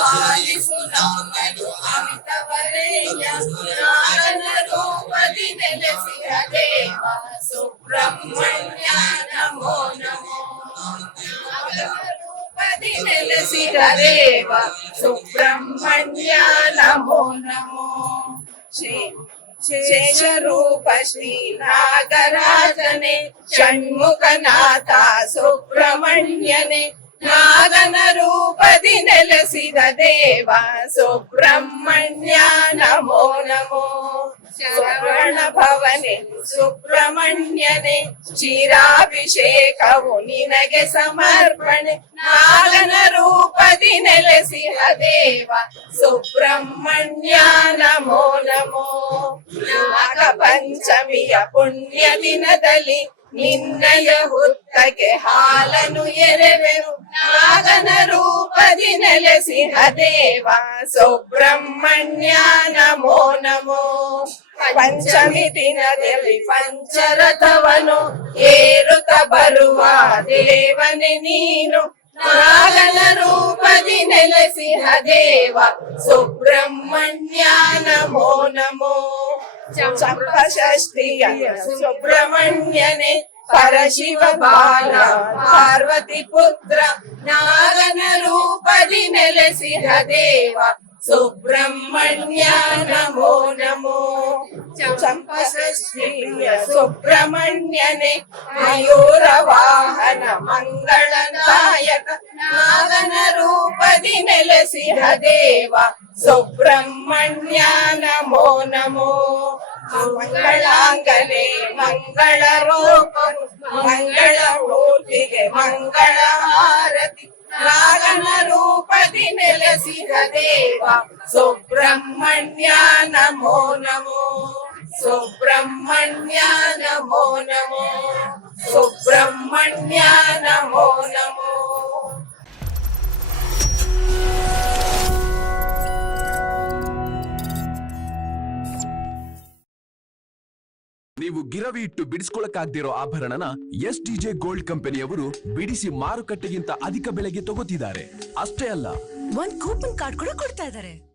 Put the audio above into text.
ಪಾಲಿಸು ನಮ್ಮನು ಅಮಿತವರೇಣ್ಯ ನಾಗನ ರೂಪದಿ ನೆಲೆಸಿದ ದೇವ ಸುಬ್ರಹ್ಮಣ್ಯ ನಮೋ ನಮೋ ನಾಗನ ರೂಪದಿ ನೆಲೆಸಿದ ದೇವ ಸುಬ್ರಹ್ಮಣ್ಯ ನಮೋ ನಮೋ ಶೇಷರೂಪ ಶ್ರೀ ನಾಗರಾಜನೆ ಷಣ್ಮುಖನಾಥ ಸುಬ್ರಹ್ಮಣ್ಯನೆ ನಾಗನ ರೂಪದಿ ನೆಲೆಸಿದ ದೇವ ಸುಬ್ರಹ್ಮಣ್ಯ ನಮೋ ನಮೋ ಸ್ವರ್ಣ ಭವನೆ ಸುಬ್ರಹ್ಮಣ್ಯನೆ ಕ್ಷೀರಾಭಿಷೇಕವು ನಿನಗೆ ಸಮರ್ಪಣೆ ನಾಗನ ರೂಪದಿ ನೆಲೆಸಿದ ದೇವ ಸುಬ್ರಹ್ಮಣ್ಯ ನಮೋ ನಮೋ ನಾಗ ಪಂಚಮಿಯ ಪುಣ್ಯ ದಿನದಲ್ಲಿ ನಿನ್ನಯ ಹುತ್ತಕ್ಕೆ ಹಾಲನು ಎರೆವೆನು ನಾಗನ ರೂಪದಿ ನೆಲೆಸಿದ ದೇವ ಸುಬ್ರಹ್ಮಣ್ಯ ನಮೋ ನಮೋ ಪಂಚಮಿ ದಿನದಲ್ಲಿ ಪಂಚರಥವನು ಏರುತ್ತ ಬರುವ ದೇವನೇ ನೀನು ನಾಗನ ರೂಪದಿ ನೆಲೆಸಿದ ದೇವ ಸುಬ್ರಹ್ಮಣ್ಯ ನಮೋ ನಮೋ ಚಂಪಷಷ್ಠಿಯ ಸುಬ್ರಹ್ಮಣ್ಯನೆ ಪರಶಿವ ಬಾಲ ಪಾರ್ವತಿ ಪುತ್ರ ನಾಗನ ರೂಪದಿ ನೆಲೆಸಿದ ದೇವ ಸುಬ್ರಹ್ಮಣ್ಯ ನಮೋ ನಮೋ ಚಂಪಷಷ್ಠಿಯ ಸುಬ್ರಹ್ಮಣ್ಯನೆ ಮಯೂರ ವಾಹನ ಮಂಗಳದಾಯಕ ನಾಗನ ರೂಪದಿ ನೆಲೆಸಿದ ದೇವ ಸುಬ್ರಹ್ಮಣ್ಯ ನಮೋ ನಮೋ ಮಂಗಳಾಂಗನೆ ಮಂಗಳ ರೂಪ ಮಂಗಳ ಮೂರ್ತಿಗೆ ಮಂಗಳ ಹಾರತಿ ನಾಗನ ರೂಪದಿ ನೆಲೆಸಿದ ದೇವ ಸುಬ್ರಹ್ಮಣ್ಯ ನಮೋ ನಮೋ ಸುಬ್ರಹ್ಮಣ್ಯ ನಮೋ ನಮೋ ಸುಬ್ರಹ್ಮಣ್ಯ ನಮೋ ನಮೋ. ನೀವು ಗಿರವಿ ಇಟ್ಟು ಬಿಡಿಸ್ಕೊಳಕ್ಕಾಗ್ದಿರೋ ಆಭರಣನ STJ ಗೋಲ್ಡ್ ಕಂಪನಿಯವರು ಬಿಡಿಸಿ ಮಾರುಕಟ್ಟೆಗಿಂತ ಅಧಿಕ ಬೆಲೆಗೆ ತಗೋತಿದ್ದಾರೆ. ಅಷ್ಟೇ ಅಲ್ಲ, ಒಂದ್ ಕೂಪನ್ ಕಾರ್ಡ್ ಕೂಡ ಕೊಡ್ತಾ ಇದ್ದಾರೆ.